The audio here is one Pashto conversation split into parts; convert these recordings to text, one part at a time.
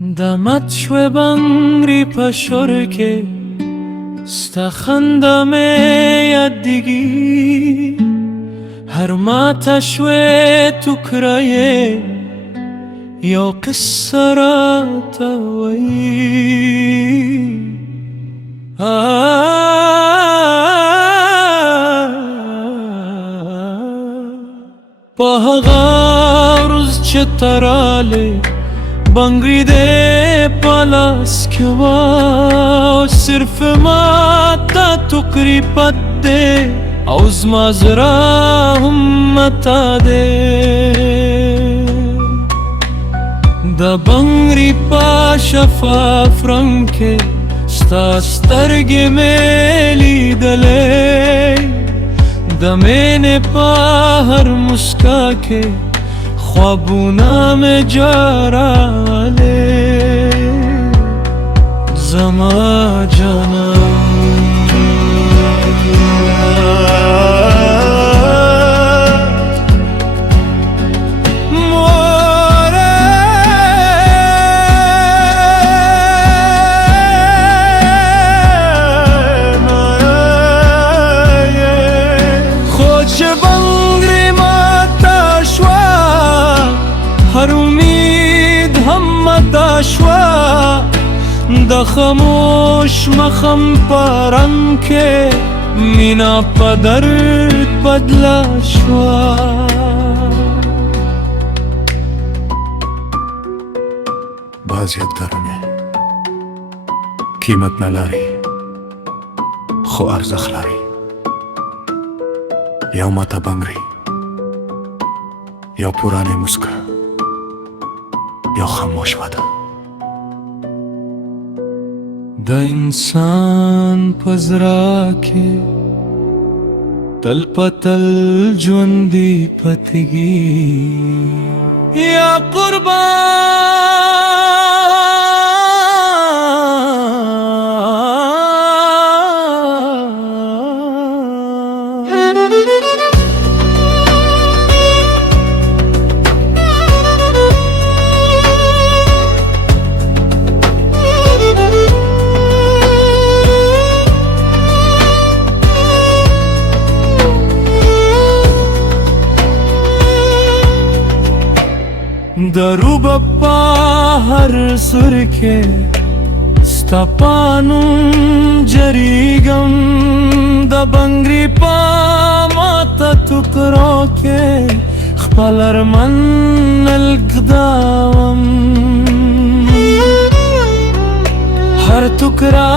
دمت شوه بنگری پشور که استخندم یدگی هر ماتا شوه تکرایه یا قصه را توی په هغه ورځ چې تراله بنگری دې په لاس کې وه صرف ماته ټوکري پت دی او زما زړه هم ماته دی د بنگری په شفاف رنګ کې ستا سترګې مې لیدلې د مینې په هر مسکا کې خوابونه مې جارالې زما جانان هر امید هم متا شوا د خاموش مخم پرنګ کې مینا په درد بدلا شوا باز یادګارونه قیمت نه لري خو ارزښت لري یو ماته بنگری یا پرانه مسکا یا خاموش وده د انسان پزرا کې تل پتل ژوندې پتګي یا درو بپا هر سر کې ستا پانوم جریګم د بنگری پا ماته ټوکرو کې خپل ارمان الګداوم هر ټوکرا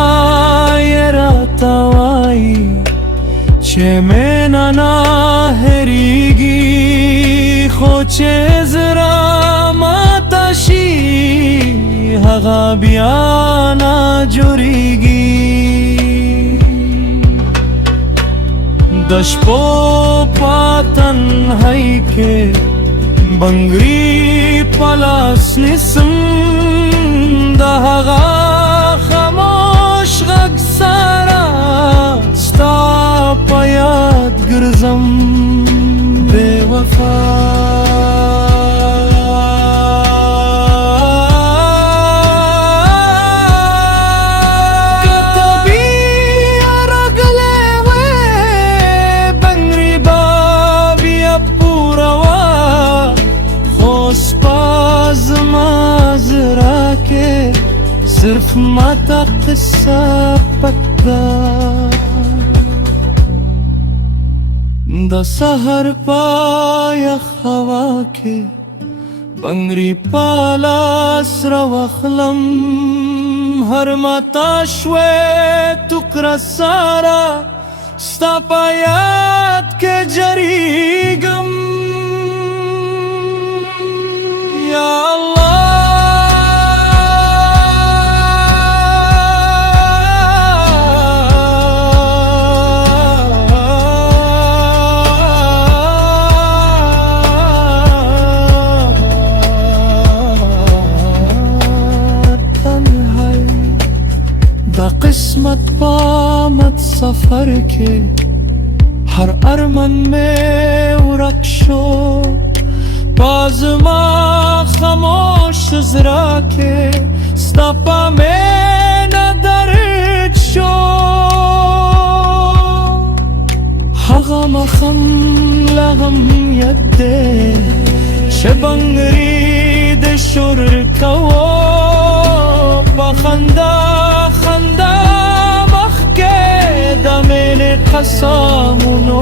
یې راته وایي چې مینا نه هېرېږي خو چې زړه ماته شي هغه بیا نه جوړېږي د شپو په تنهایۍ کې بنګري په لاس نیسم د هغه خاموش غږ سره ستا په یاد ګرځم بے وفا صرف ماتا قصه پتا د سحر پای خوا کې بنگری پالاس را وخلم هر ماتا شوه ټوکرا سارا ستا پایات کې جریګم یا الله قسمت پامت سفر کې هر ارمان میں ورک شو پازما خاموش زرا کې ستا په مینه درد شو هغه مخم لا هم یاد دی چې بنګړي د شور کوو په خندا خندا مخکې د مینې قسمونو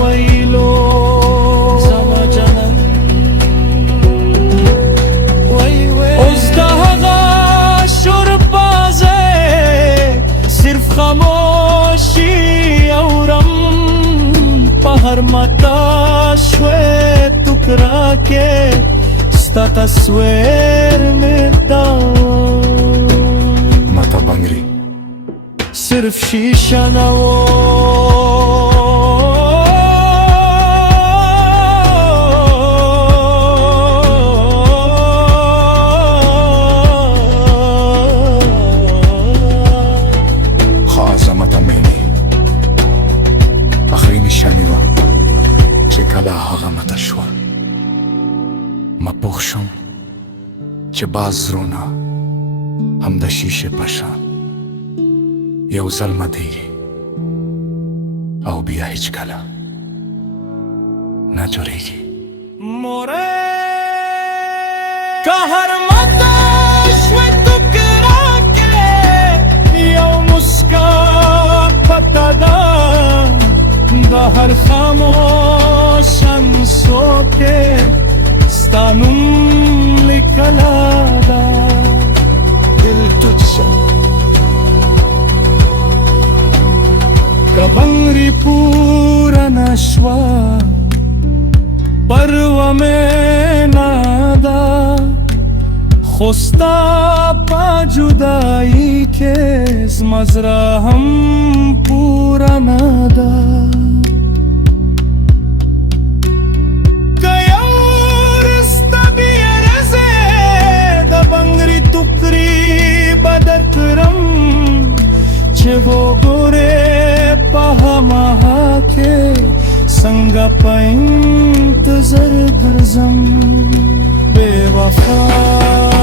ویلو زما جنم اوس د هغه شور بازه صرف خاموشي اورم په هر متا شوي ټوکرا کې ستا تصویر مې دا ماتا بنگری صرف شیشه نه و عظمت مینې اخري نشاني وه چې کله هغه ماته شوه ما پوه شم چې بعض زړونه هم د شیشې په شان یو ځل ماتېږي او بیا هیڅکله نه جوړېږي موره که هر ماته شوه ټوکرا کې یو مسکا پته ده د هر خاموش انسو کې ستا نوم لیکله ده دل تجھ شم که بنگری پورا نشوا پروا میں نادا خوستا پا جدائی کے زمزرا ہم پورا نادا کیارستا بیرزے دا بنگری تکری بدر کرم چھے وہ گورے پهمها کې څنګه په انتظار ګرځم بے وفا